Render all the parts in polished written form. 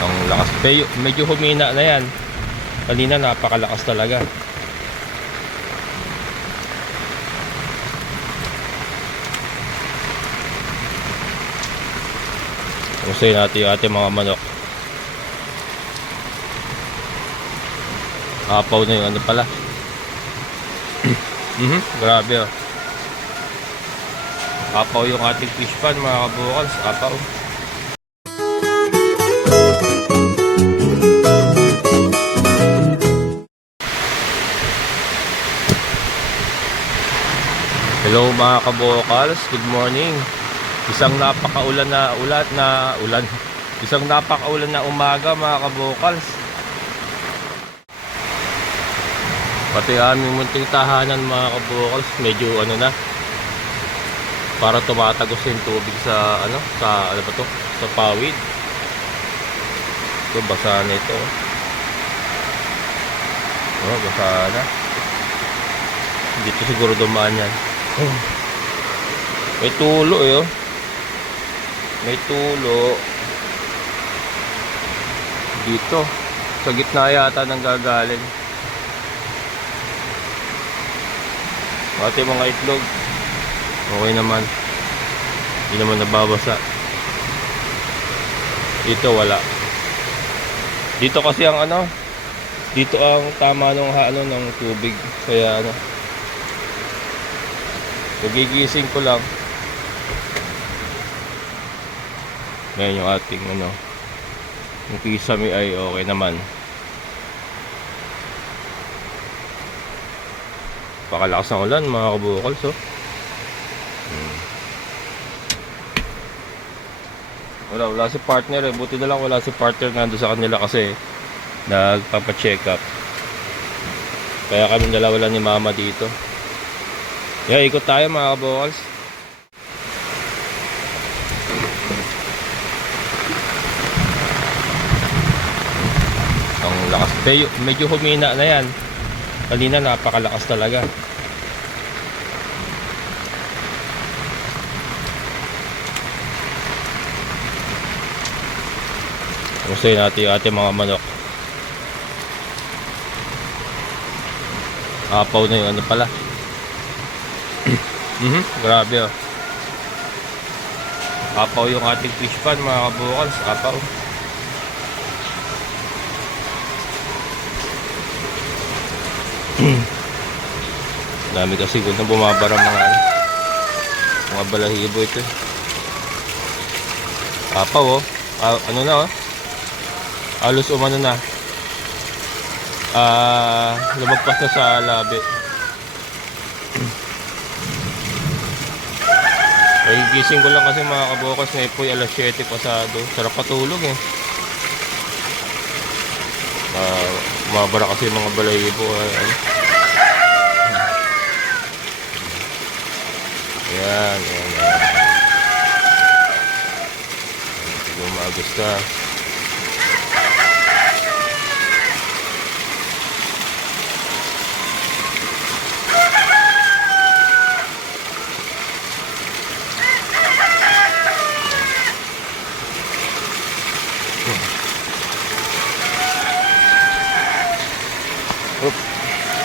Ang lakas. Medyo humina na yan. Kanina napakalakas talaga. Usayin natin yung ating mga manok. Apaw na yung ano pala. Grabe oh. Apaw yung ating fish pan mga kabukals. Apaw. Hello mga kabukals, good morning. Isang napakaulan na ulan. Isang napakaulan na umaga mga kabukals. Pati aming munting tahanan mga kabukals, medyo ano na. Para tumatagos yung tubig sa ano ba to? Sa pawid. Ito basa na ito. Oh, basa na. Dito siguro dumaan yan. May tulo eh oh. May tulo dito sa gitna yata ng gagaling. Pati mga itlog okay naman, hindi naman nababasa. Dito wala. Dito kasi ang ano, dito ang tama ng ng tubig, kaya ano, nagigising ko lang. Ngayon yung ating ano, yung kisame ay okay naman. Pakalakas ng ulan mga kabukals oh. Wala si partner eh. Buti na lang wala si partner nando sa kanila kasi nagpapacheck up. Kaya kami dalawa lang ni mama dito. Yeah, ikot tayo mga kabukals. Ang lakas. Medyo humina na yan. Kanina napakalakas talaga. Usayin natin yung ating mga manok. Apaw na yung ano pala. Grabe oh. Apaw yung ating fish pan mga kabukals. Apaw. Dami kasi kung na bumabara mga balahibo ito. Apaw oh. Ano na oh. Halos umano na. Lumagpas na sa labi. Nagigising ko lang kasi mga kabukals na ipoy alas 7 pasado. Sarap patulog eh. Mabara kasi mga balahibo. Ayan. Lumagos na.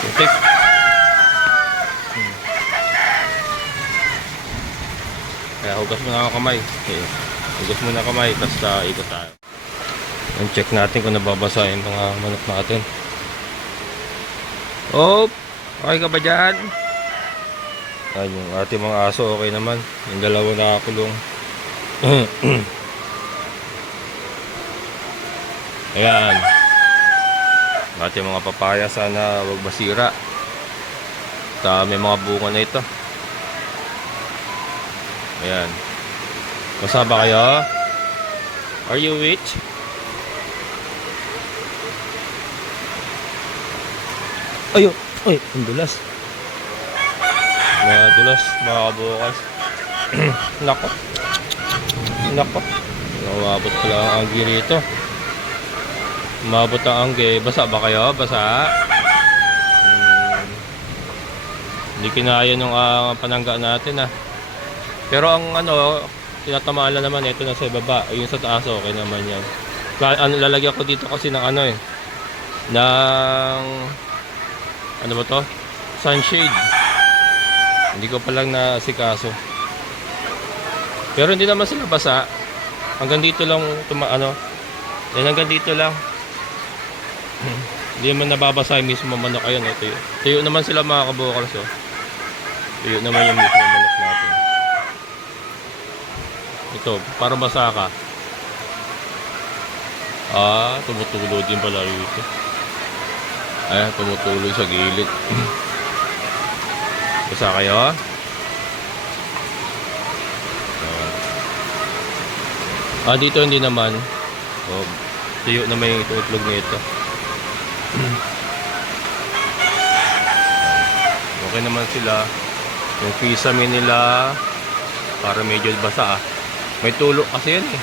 Putik. Kaya hugas muna ako kamay. Okay. Hugas muna kamay, tapos ikot tayo. And check natin kung nababasa yung mga manok natin. Oh, okay ka ba dyan? Ayan yung ating mga aso, okay naman. Yung dalawa nakakulong. Ayan. Ating mga papaya, sana wag masira. May mga bunga na ito. Ayan. Basa ba kayo? Are you rich? Ayun. Ay, ang dulas. Mga dulas, mga kabukals. Nako. Nako. Nawabot pala ang anggi rito. Umabot ang anggi. Basa ba kayo? Basa? Hindi kinaya nung panangga natin ah. Pero ang ano, tinatamaan naman ito na sa baba. Yung sa taas okay naman yan. Lalagyan ko dito kasi ng ano eh, ng ano ba to? Sunshade. Hindi ko pa lang naasikaso. Pero hindi naman sila basa. Hanggang dito lang hanggang dito lang. Hindi naman nababasa yung mismo manok. Ayun, tuyo. Tuyo naman sila mga kabukals, oh. Tuyo naman yung mismo manok natin. Ito, para basa ka. Tumutulo din pala rito. Ayan, tumutulo sa gilid. Basa kayo, ha? Dito hindi naman. Tuyo naman yung itutlog nito. Okay naman sila. Yung kisame nila para medyo basa, May tulo kasi yan eh.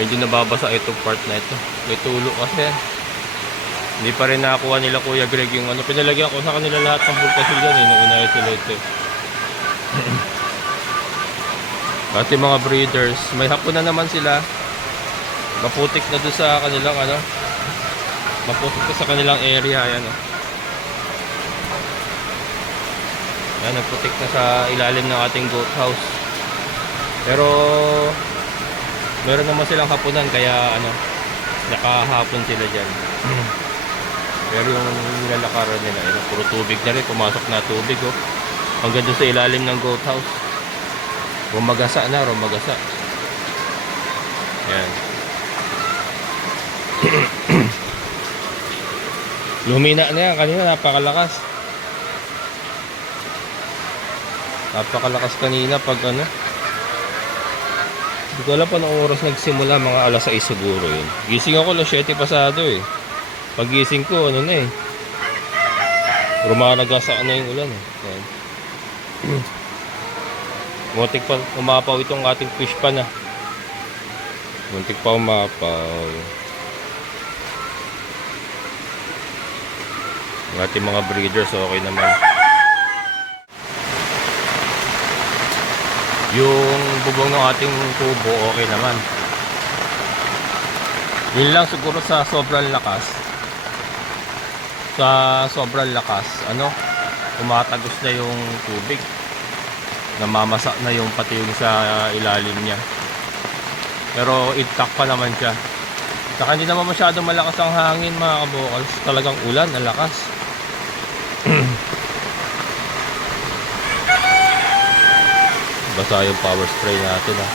Medyo nababasa itong part na ito. May tulo kasi yan. Hindi pa rin nakakuha nila Kuya Greg yung ano. Pinalagyan ko sa kanila lahat ng pultasil yan eh. Nung inayos sila ito eh. Pati mga breeders, may hapon na naman sila. Maputik na doon sa kanilang ano. Maputik na sa kanilang area. Ayan oh. Ayan, nagputik na sa ilalim ng ating goat house. Pero meron naman silang hapunan kaya ano, nakahapon sila dyan. Pero yung nilalakaran nila, puro tubig na rin. Pumasok na tubig oh. Hanggang doon sa ilalim ng goat house. Rumagasa na, rumagasa. Ayan. Lumina na yan. Kanina napakalakas. Napakalakas kanina pag ano. Hindi ko alam pa noong oras nagsimula. Mga alas 6 siguro yun. Gising ako alas 7 pasado eh. Pag gising ko ano na eh. Rumagasa na yung ulan eh. Ayan. Muntik pa umapaw itong ating fish pan ah. Muntik pa umapaw. Ang ating mga breeders okay naman. Yung bubong ng ating tubo okay naman. Yun lang siguro sa sobrang lakas. Sa sobrang lakas, tumatagos na yung tubig. Namamasa na yung pati yung sa ilalim niya. Pero intact pa naman siya. Saka hindi naman masyadong malakas ang hangin mga kabukals. Talagang ulan, ang lakas. Basa yung power spray natin ah.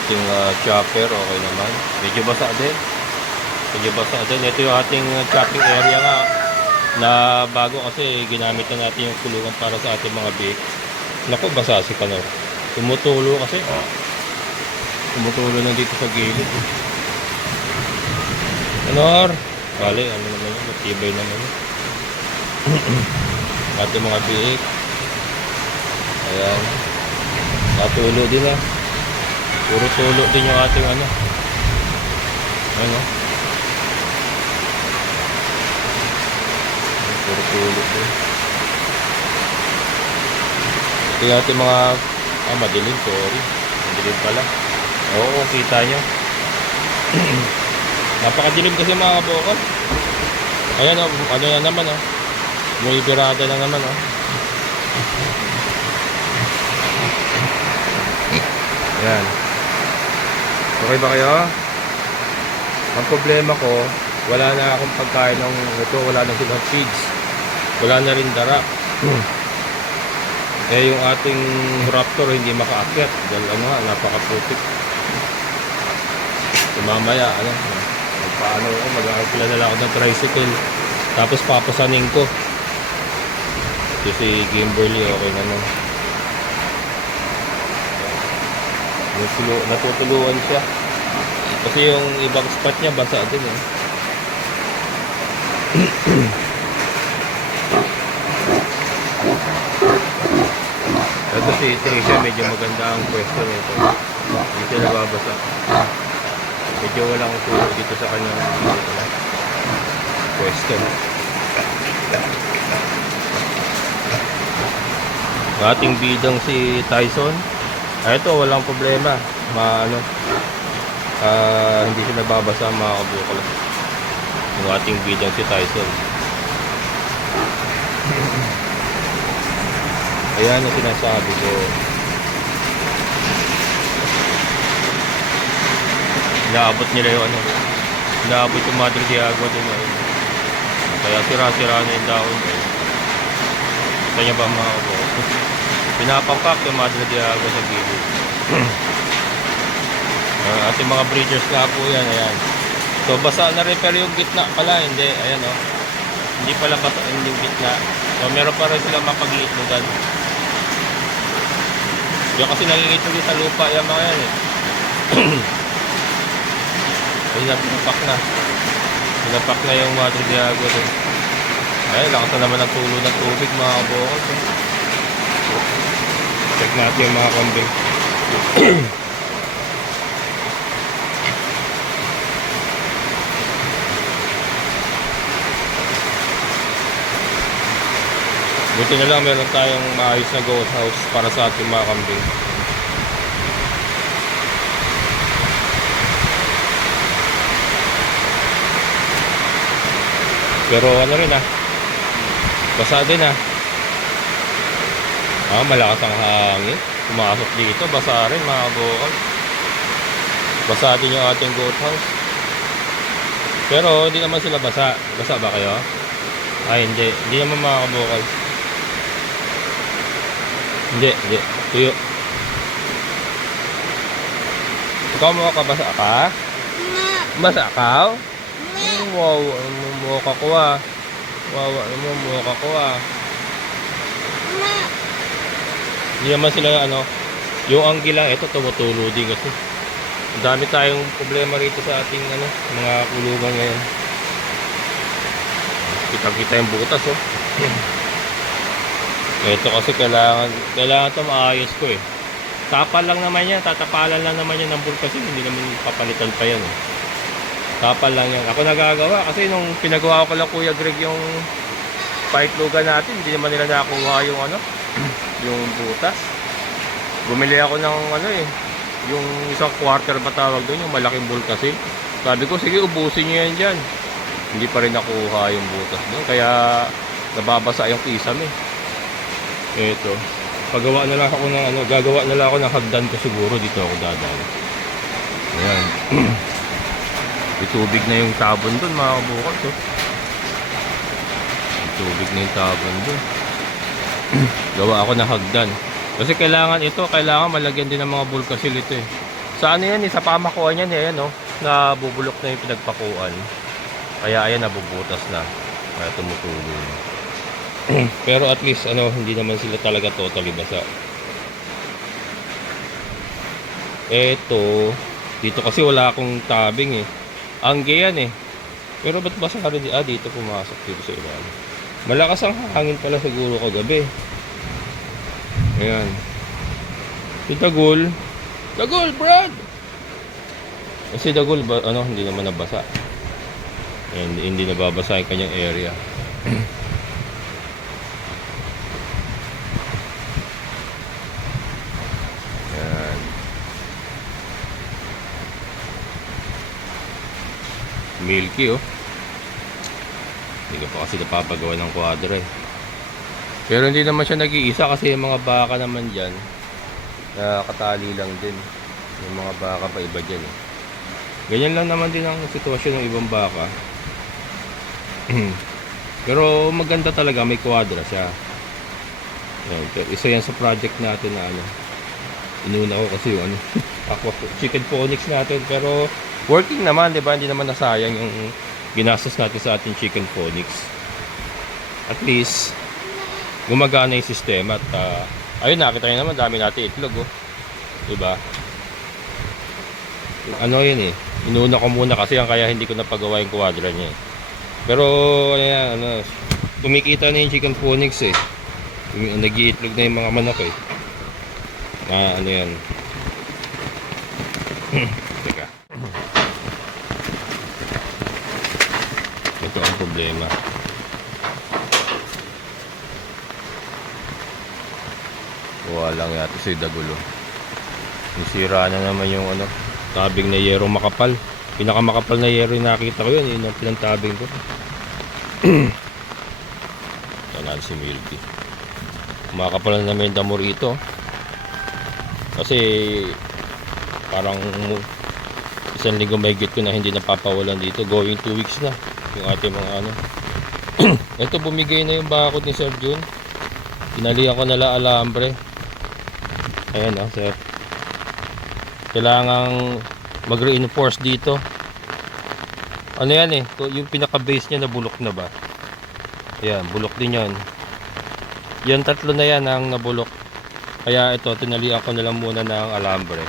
Ating chopper okay naman. Medyo basa din. Ito yung ating chopping area nga na bago kasi ginamit na natin yung kulungan para sa ating mga bake. Naku, basa si Kanor. Tumutulo kasi. Tumutulo na dito sa gilid. Kanor! Bale, ano naman yun? Matibay naman yun. Ating mga bake. Ayan. Natulo din ah. Puro tulo din yung ating ano. Ayan oh. Puro tulo din. Ito yung ating mga madilim, sorry. Madilim pala. Oo, kita nyo. Napakadilim kasi mga kabukal. Ayan o, ano na naman o. May birada na naman o. Ayan. Okay ba kayo? Ang problema ko, wala na akong pagkain ng ito, wala na silang feeds. Wala na rin dara. Eh yung ating raptor hindi makaakyat dahil napakaputik. Mamaya paano ako mag-aarkila na lang ako ng tricycle tapos papasanin ko. Ito si Kimberly okay naman. Natutuluan siya kasi yung ibang spot niya basa din eh. Ito si Tricia, medyo maganda ang pwesto nito. Hindi siya nababasa. Medyo walang tulo dito sa kanyang pwesto. Ang ating bidang si Tyson. Ito, walang problema. Hindi siya nababasa mga kabukol. Yung ating bidang si Tyson. Ayan ang sinasabi ko. Inaabot nila yung inaabot yung Madre de Agua din. Kaya sira-sira na yung dahon. Kita niya ba mga kabukol? Pinapangkak yung Madre de Agua sa gilid. Ating mga breeders nga po yan. Ayan. So basa na rin pero yung gitna pala. Hindi. Ayan o. Hindi pala basa yung gitna. So meron pa rin sila mapag-iitlogan. Yung kasi nangingitlog sa lupa yung mga yan eh. Ayun na, pinapak na yung Madre de Agua din. Ay, lakas na naman ang tulo ng tubig mga kabukol. Check natin yung mga kambing. Buti na lang meron tayong maayos na goat house para sa ating mga kambing. Pero ano rin basa din malakas ang hangin. Pumasok dito, basa rin mga kabukol. Basa din yung ating goat house. Pero hindi naman sila basa. Basa ba kayo? Ay hindi, hindi naman mga kabukol. Hindi. Tuyo. Ikaw mo ka basa ka? Basa ka? Wow, mukha ko Wow, mukha ko Hindi naman sila yung anggila ito tumutulo din kasi. Ang dami tayong problema rito sa ating mga kulungan ngayon. Kita-kita yung butas Ito kasi kailangan ito maayos ko Tapal lang naman yan, tatapalan lang naman yan ng bulkasin, hindi naman papalitan pa yan Tapal lang yan. Ako nagagawa kasi nung pinagawa ko lang Kuya Greg yung paitlugan natin, hindi naman nila nakuha yung yung butas. Bumili ako ng yung isang quarter ba tawag doon, yung malaking bulkasin. Sabi ko, sige ubusin nyo yan dyan. Hindi pa rin nakuha yung butas doon, kaya nababasa yung kisame. Ito, pagawa na lang ako ng gagawa na lang ako ng hagdan ko siguro dito ako dadaan. Ayan. May tubig na yung tabon doon mga kabukol May tubig na yung tabon doon. Gawa ako ng hagdan. Kasi kailangan malagyan din ng mga bulkasil ito Sa yan sa pamakuan yan ayan nabubulok na yung pinagpakuan. Kaya ayan nabubutas na. Kaya tumutulo Pero at least hindi naman sila talaga totally basa. Eto, dito kasi wala akong tabing Angge yan Pero ba't basa rin dito pumasok dito sa ilalim. Malakas ang hangin pala siguro kagabi. Ayan. Si Dagul, Brad! Kasi Dagul hindi naman nabasa. Hindi nababasa yung kanyang area. Milky hindi pa kasi napapagawa ng kwadro pero hindi naman siya nag-iisa kasi yung mga baka naman dyan nakakatali lang din yung mga baka pa iba dyan ganyan lang naman din ang sitwasyon ng ibang baka pero maganda talaga may kwadra siya isa yan sa project natin na inuna ko kasi yung chicken phonics natin pero working naman, di ba? Hindi naman nasayang yung ginastos natin sa ating chicken phonics. At least, gumagana yung sistema. At, ayun, nakita nyo naman, dami natin itlog, Di ba? Yun Inuna ko muna kasi kaya hindi ko napagawa yung kwadra niya. Pero, kumikita na yung chicken phonics Nag-iitlog na yung mga manok yan. Teka. Ito ang problema. Wala lang yata si Dagulo. Nasira na naman yung ano, tabing na yero makapal. Pinakamakapal na yero yung nakita ko yun. Yun ang pinantabing ko. Yan si Milky. Makapal na naman yung damo rito. Kasi parang isang linggo mahigit ko na hindi napapawalan dito. Going 2 weeks na yung ating mga ano. Ito bumigay na yung bakod ni Sir Jun. Pinalihan ko nala alambre. Ayan sir. Kailangang mag-reinforce dito. Ano yan yung pinaka-base niya nabulok na ba? Ayan, bulok din yan. Yan tatlo na yan ang nabulok. Kaya ito, tinalian ko na lang muna ng alambre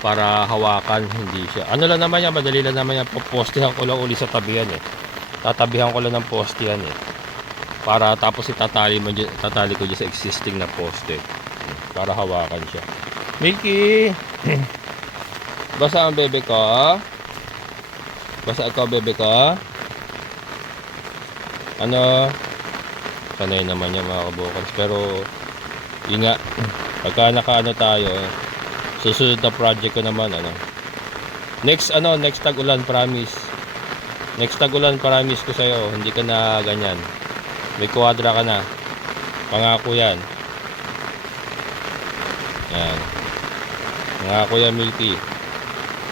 para hawakan, hindi siya. Ano lang naman yan, madali lang naman yan. Popostihan ko lang uli sa tabi yan Tatabihan ko lang ng poste yan para tapos tatali ko dyan sa existing na poste. Para hawakan siya. Milky! Basa ang bebe ko. Basa ikaw bebe ko. Ano? Sanay naman yan mga kabukals. Pero yun nga, pagka nakaano tayo, susunod na project ko naman next tag-ulan promise. Next tag-ulan promise ko sa'yo, hindi ka na ganyan. May kwadra ka na. Pangako yan. Yan. Pangako yan Milky.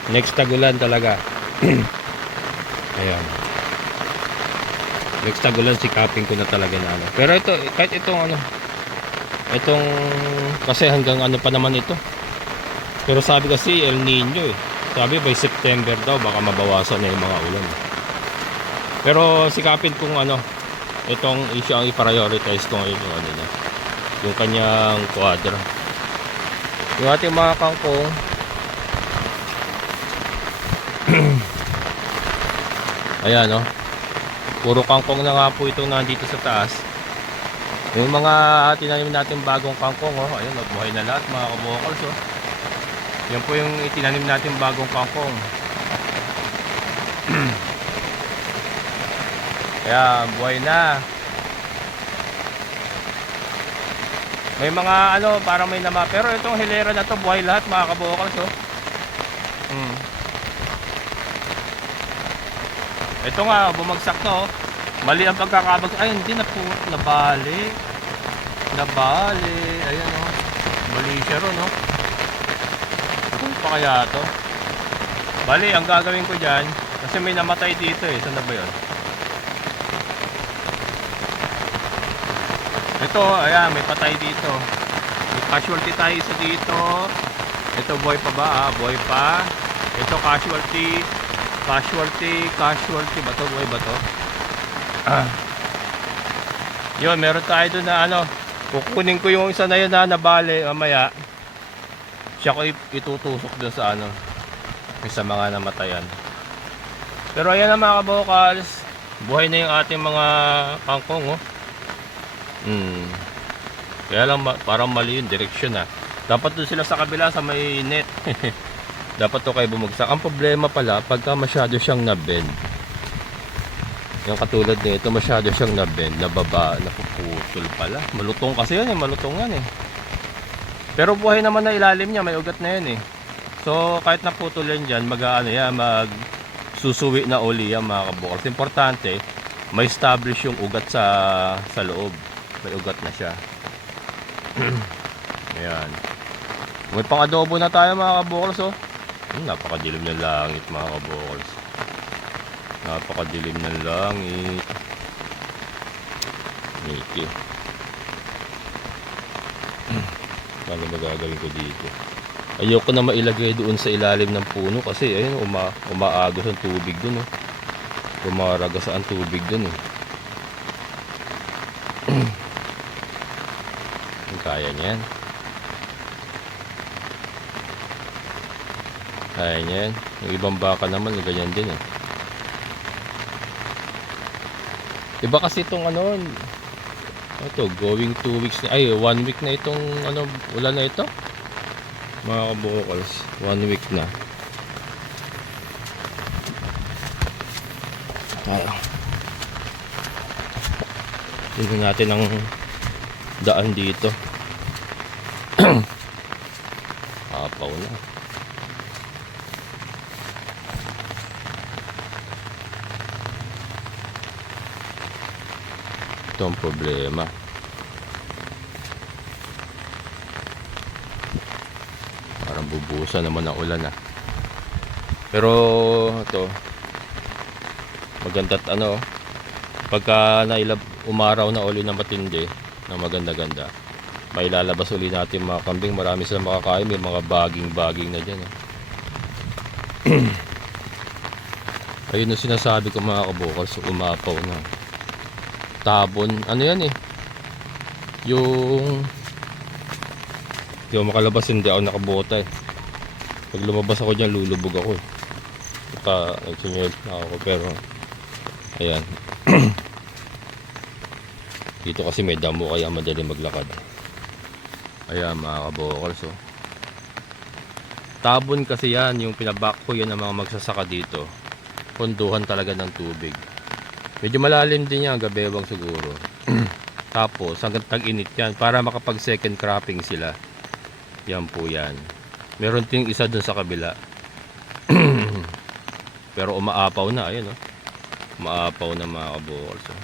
Next tag-ulan talaga. Ayan. Next tag-ulan sikapin ko na talaga na Pero ito, kahit itong itong kasi hanggang pa naman ito. Pero sabi kasi El Nino Sabi by September daw baka mabawasan na yung mga ulan. Pero sikapin kung itong issue ang i-prioritize ko ngayon yung yung kanyang quadra. Yung ating mga kangkong ayan puro kangkong na nga po itong nandito sa taas. Yung mga tinanim natin bagong kangkong ayun, buhay na lahat mga kabukals yan po yung itinanim natin bagong kangkong. Kaya buhay na. May mga parang may nama, pero itong hilera na to buhay lahat mga kabukals Ito nga bumagsak na mali ang pagkakabagsak. Ay hindi na po nabali. Ayan mali siya ron Ano pa kaya to? Bali ang gagawin ko dyan, kasi may namatay dito saan na ba yun? Ito ayan may patay dito. May casualty tayo isa dito. Ito buhay pa ba? Buhay pa. Ito casualty ba to? Buhay ba to? Yun, meron tayo doon na kukunin ko yung isa na yun na nabali mamaya. Siya ko itutusok doon sa sa mga namatayan. Pero ayan na mga kabukals, buhay na yung ating mga kangkong Kaya lang parang mali yung direksyon Dapat doon sila sa kabila sa may net. Dapat to kayo bumagsak. Ang problema pala pagka masyado siyang na-bend. Yung katulad nito masyado siyang na-bend, nababa, napuputol pala. Malutong kasi yan malutong yan Pero buhay naman na ilalim niya, may ugat na yan So kahit naputol yan dyan, susuwi na uli yan mga kabukals. Importante, may establish yung ugat sa loob. May ugat na siya. Ayan. May pang adobo na tayo mga kabukals napakadilim ng langit mga kabukals. Napakadilim ng langit. Niki. Ano magagawin ko dito? Ayoko na mailagay doon sa ilalim ng puno kasi ayun umaagos ang tubig doon Umaragas ang tubig doon Kaya niyan. Kaya niyan. Yung ibang baka naman ganyan din Iba kasi itong ito going 2 weeks na 1 week na itong ulan na ito mga kabukals. 1 week na tingnan natin ang daan dito. umaapaw na. Ito ang problema. Parang bubusan naman ang ulan ah. Pero ito maganda't ano, pagka umaraw na uli na matindi na maganda-ganda, may lalabas uli natin mga kambing. Marami silang makakain. May mga baging na dyan eh. Ayun yung sinasabi ko mga kabukals, umapaw na. Tabon, ano yan eh, yung makalabas, hindi ako nakabota eh. Pag lumabas ako dyan, lulubog ako eh. Nagsunod na ako, pero ayan. Dito kasi may damo kaya madali maglakad. Ayan mga kabukals oh. Tabon kasi yan, yung pinabak ko yan ng mga magsasaka dito. Punduhan talaga ng tubig. Medyo malalim din yan, gabewang siguro. Tapos hanggang tag-init yan para makapag second cropping sila. Yan po yan. Meron ting isa dun sa kabila. Pero umaapaw na, ayun oh. Umaapaw na mga kabukals oh.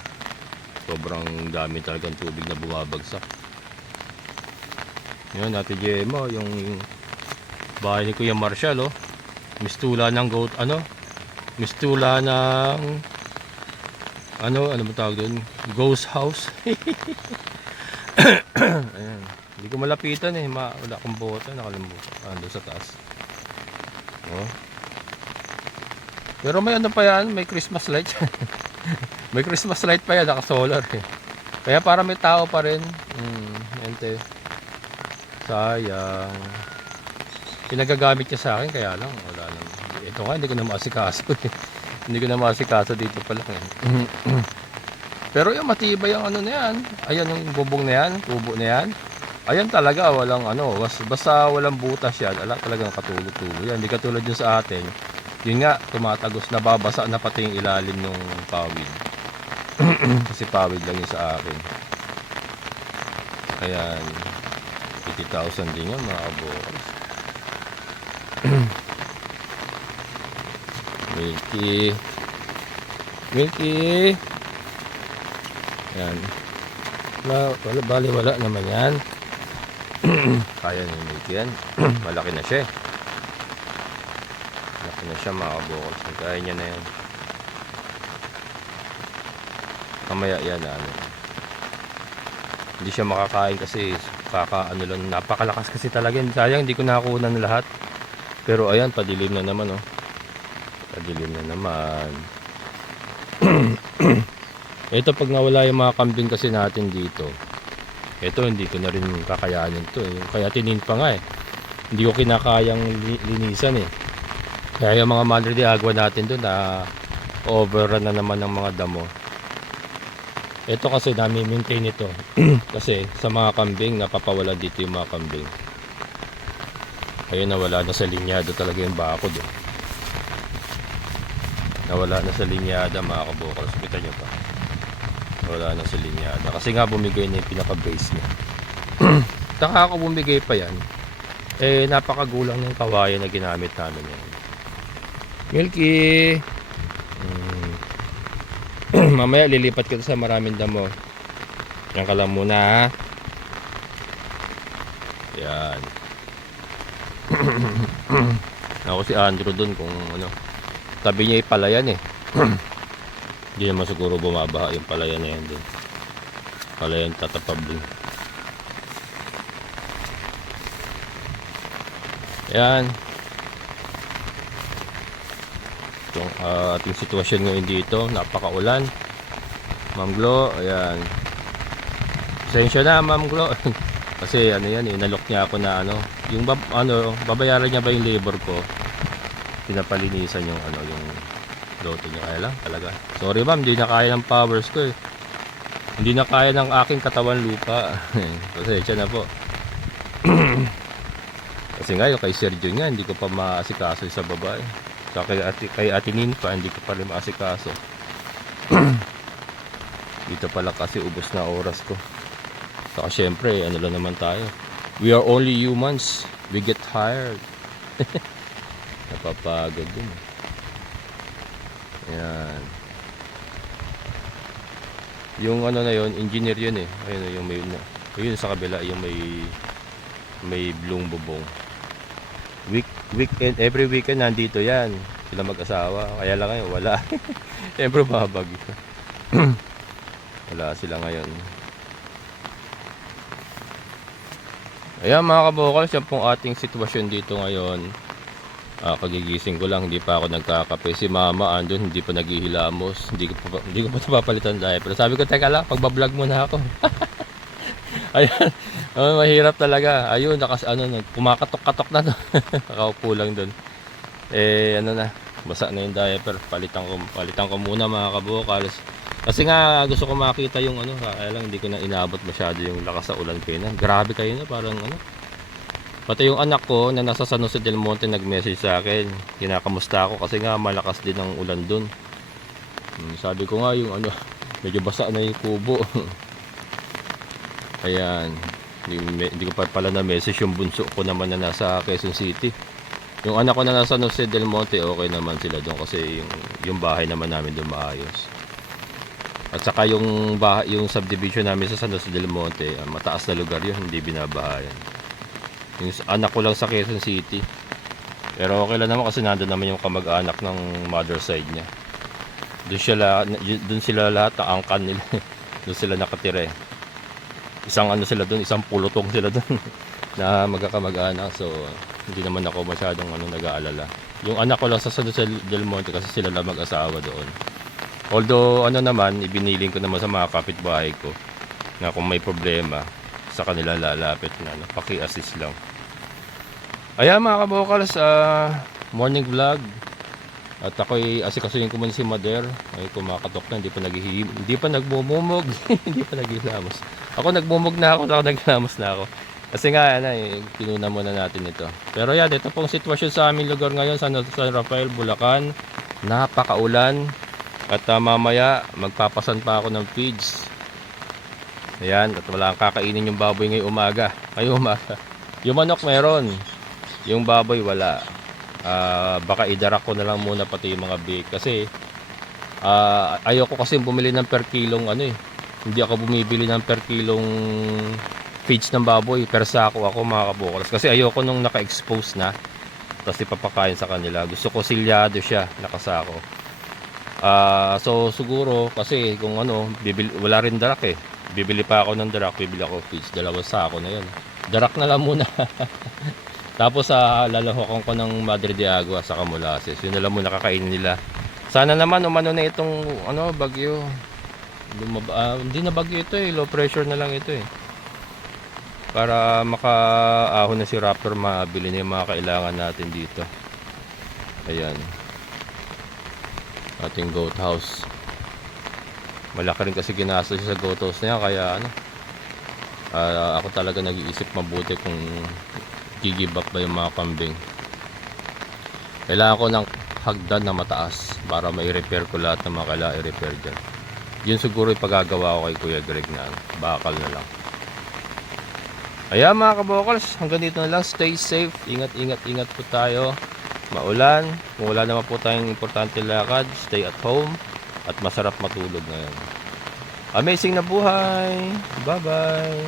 Sobrang dami talagang tubig na bumabagsak. Yun, Ate Gemma, yung bahay ni Kuya Marshall oh. Mistula ng goat, mistula ng ano ba tawag doon? Ghost house. Ayan. Hindi ko malapitan eh. Wala akong bota, nakalimutan. Ando sa taas. Oh. Pero may ano pa yan, may Christmas light. May Christmas light pa yan, naka-solar eh. Kaya para may tao pa rin. Ente. Sayang. Pinagagamit niya sa akin, kaya lang wala lang. Ito nga, hindi ko na maasikaso eh. Hindi ko na maasikaso dito pala eh. Pero yung matibay yung ano na yan. Ayan yung bubong na yan, tubo na yan. Ayan talaga, walang ano, basta walang butas yan. Ala, talagang katulo-tulo yan. Hindi katulad yung sa atin. Yun nga, tumatagos, nababasa na pati yung ilalim ng pawid. Kasi pawid lang yun sa akin. Ayan. 80,000 din yan mga kabukals. Milky. Yan. Wala naman yan. Kaya ni Milky yan. Malaki na siya. Malaki na siya mga kabukals. Kaya niya na yan. Kamaya yan hindi siya makakain kasi lang, napakalakas kasi talaga. Sayang hindi ko nakakuha ng lahat. Pero ayan, padilim na naman oh. Padilim na naman. Ito pag nawala yung mga kambing kasi natin dito, ito hindi ko na rin kakayanin to eh. Kaya tinin pa nga eh. Hindi ko kinakayang linisan eh. Kaya yung mga Madre de Agua natin doon na overrun na naman ng mga damo. Ito kasi nami-maintain ito. Kasi sa mga kambing, napapawalan dito yung mga kambing. Ayun, nawala na sa linyado talaga yung bakod eh. Nawala na sa linyada mga kabukals. Kita nyo pa. Nawala na sa linyada. Kasi nga bumigay na yung pinaka-base niya. Taka ako bumigay pa yan. Eh, napakagulang ng kawayan na ginamit namin yan. Milky! Mamaya lilipat ko sa maraming damo. Yan ka lang muna ha. Yan. Ako si Andrew dun kung ano. Tabi niya yung palayan eh. Hindi naman siguro bumabaha yung palayan na yan dun. Palayan tatapabling. Yan. Yung ating sitwasyon ngayon dito, napakaulan. Ma'am Glo, ayan. Pasensya na Ma'am Glo. Kasi ano yan, inalok niya ako na ano, yung babayaran niya ba yung labor ko? Pinapalinisan yung yung loto niya. Kaya lang talaga. Sorry ma'am, hindi na kaya ng powers ko eh. Hindi na kaya ng aking katawan lupa. Pasensya na po. Kasi ngayon kay Sergio nga, hindi ko pa maasikaso sa babae. So kay Ate Ninfa, hindi ko pa rin maasikaso. Dito pala kasi ubos na oras ko. Saka syempre, ano lang naman tayo. We are only humans. We get tired. Napapagod din. Ayan. Yung ano na yon, engineer yun eh. Ayun yung may ayun sa kabila, yung may blong bubong. Weekend, every weekend nandito yan. Sila mag-asawa. Kaya lang ngayon wala. Siyempre babagyo. Wala sila ngayon. Ayan mga kabokals, yan pong ating sitwasyon dito ngayon. Kagigising ko lang, hindi pa ako nagkakape. Si mama andun, hindi pa naghihilamos. Hindi ko pa napapalitan dahil. Pero sabi ko, teka lang, pagbablog muna ako. Ayan, mahirap talaga. Ayun, kumakatok-katok na to. Nakaupo lang dun. Ano na, basa na yung diaper. Palitan ko muna mga kabokals. Kasi nga gusto ko makita yung ano, kaya lang hindi ko na inabot masyado yung lakas sa ulan pena. Grabe kayo na, parang ano. Pati yung anak ko na nasa San Jose del Monte nag-message sa akin. Kinakamusta ako kasi nga malakas din ang ulan dun. Sabi ko nga yung ano, medyo basa na yung kubo. Ayan. Hindi ko pa pala na message yung bunso ko naman na nasa Quezon City. Yung anak ko na nasa San Jose del Monte, okay naman sila doon kasi yung bahay naman namin doon maayos. At saka yung subdivision namin sa San Jose del Monte, mataas na lugar yun, hindi binabahayan. Yung anak ko lang sa Quezon City. Pero okay lang naman kasi nandun naman yung kamag-anak ng mother side niya. Doon sila lahat, ang angkan nila. Doon sila nakatira. Isang ano sila doon, isang pulutong sila doon na magkakamag-anak. So hindi naman ako masyadong nag-aalala. Yung anak ko lang sa San Jose del Monte kasi sila lang mag-asawa doon. Although ano naman, ibiniling ko naman sa mga kapitbahay ko na kung may problema sa kanila lalapit na paki-assist lang. Ayan mga kabokals, morning vlog. At ako'y asikasuhin ko muna si Mother. Ay kumakatok na, hindi pa nagmumumog. Hindi pa naghihilamos. Ako nagmumog na ako, naghilamos na ako. Kasi nga kinuna muna natin ito. Pero yan, ito pong sitwasyon sa aming lugar ngayon sa San Rafael, Bulacan. Napakaulan. At mamaya magpapasan pa ako ng feeds. Ayan, at wala kang kakainin yung baboy ngayong umaga. Yung manok meron, yung baboy wala. Baka idarak ko na lang muna pati yung mga bake. Kasi ayoko kasi bumili ng per kilong hindi ako bumibili ng per kilong feeds ng baboy. Per sako ako mga kabokals. Kasi ayoko nung naka-expose na tapos ipapakain sa kanila. Gusto ko silyado siya, nakasako. So siguro kasi kung wala rin darak bibili pa ako ng darak, bibili ako feeds, 2 sako na yun, darak na lang muna. Tapos lalahokon ko ng Madre de Agua sa molasses, yun na lang muna kakainin nila. Sana naman umano na itong bagyo, hindi na bagyo ito low pressure na lang ito para makaahon na si Raptor, mabili na yung mga kailangan natin dito. Ayan, ating goat house. Malaki rin kasi ginastos sa goat house niya, kaya ako talaga nag-iisip mabuti kung give up ba yung mga kambing. Kailangan ko ng hagdan na mataas para mai-repair ko lahat ng mga kailangan i-repair dyan. Yun siguro yung pagagawa ko kay Kuya Greg na bakal na lang. Ayan mga kabokals, hanggang dito na lang. Stay safe, ingat po tayo. Maulan, kung wala naman po tayong importante lakad, stay at home at masarap matulog ngayon. Amazing na buhay. Bye bye.